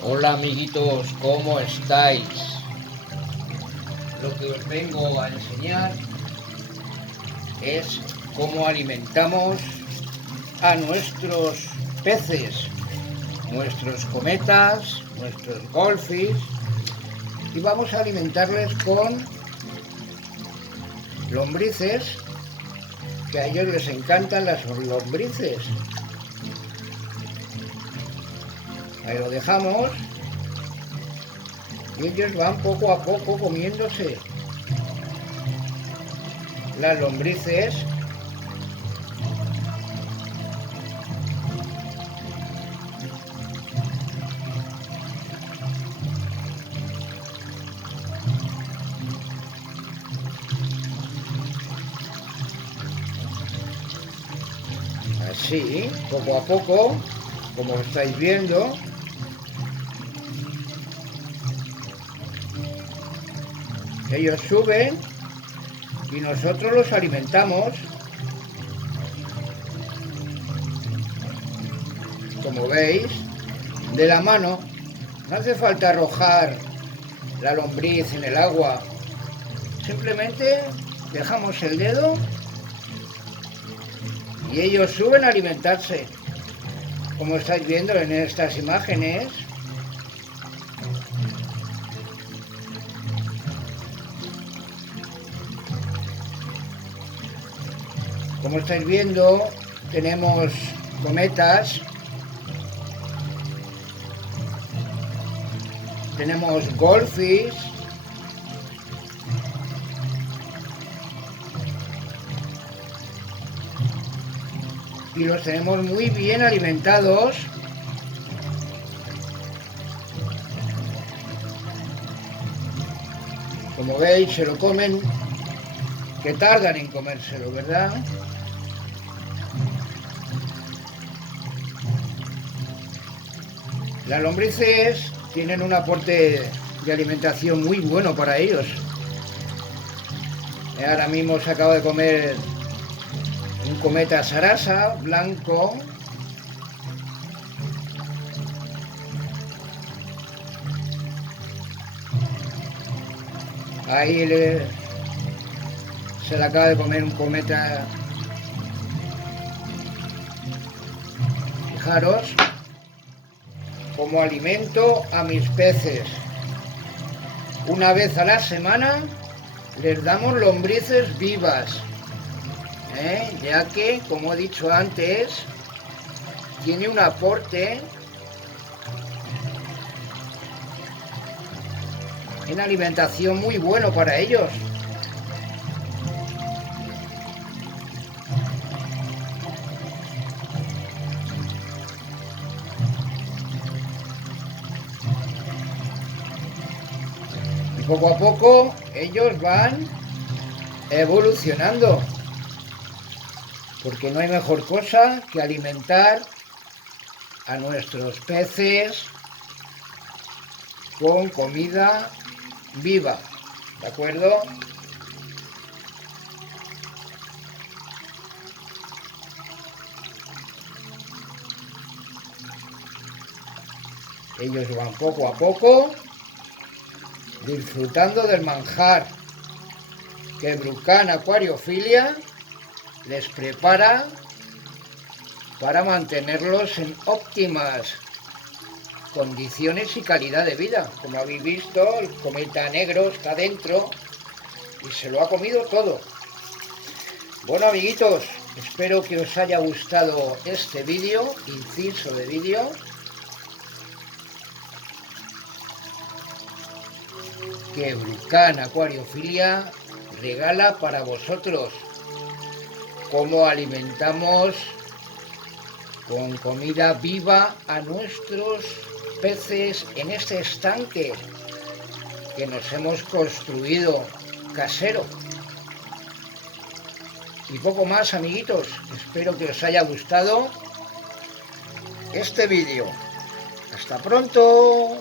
Hola amiguitos, ¿cómo estáis? Lo que os vengo a enseñar es cómo alimentamos a nuestros peces, nuestros cometas, nuestros golfis, y vamos a alimentarles con lombrices, que a ellos les encantan las lombrices. Ahí lo dejamos y ellos van poco a poco comiéndose las lombrices. Así, poco a poco, como estáis viendo. Ellos suben y nosotros los alimentamos. Como veis, de la mano. No hace falta arrojar la lombriz en el agua. Simplemente dejamos el dedo y ellos suben a alimentarse. Como estáis viendo en estas imágenes. Como estáis viendo, tenemos cometas, tenemos golfis, y los tenemos muy bien alimentados. Como veis, se lo comen, que tardan en comérselo, ¿verdad? Las lombrices tienen un aporte de alimentación muy bueno para ellos. Ahora mismo se acaba de comer un cometa sarasa blanco. Ahí se le acaba de comer un cometa. Fijaros cómo alimento a mis peces. Una vez a la semana les damos lombrices vivas, ya que, como he dicho antes, tiene un aporte en alimentación muy bueno para ellos. Y poco a poco ellos van evolucionando, porque no hay mejor cosa que alimentar a nuestros peces con comida viva, ¿de acuerdo? Ellos van poco a poco disfrutando del manjar que Brucan Acuariofilia les prepara para mantenerlos en óptimas condiciones y calidad de vida. Como habéis visto, el cometa negro está dentro y se lo ha comido todo. Bueno amiguitos, espero que os haya gustado este vídeo, inciso de vídeo, que Brucan Acuariofilia regala para vosotros. Cómo alimentamos con comida viva a nuestros peces en este estanque que nos hemos construido casero. Y poco más amiguitos, espero que os haya gustado este vídeo. Hasta pronto.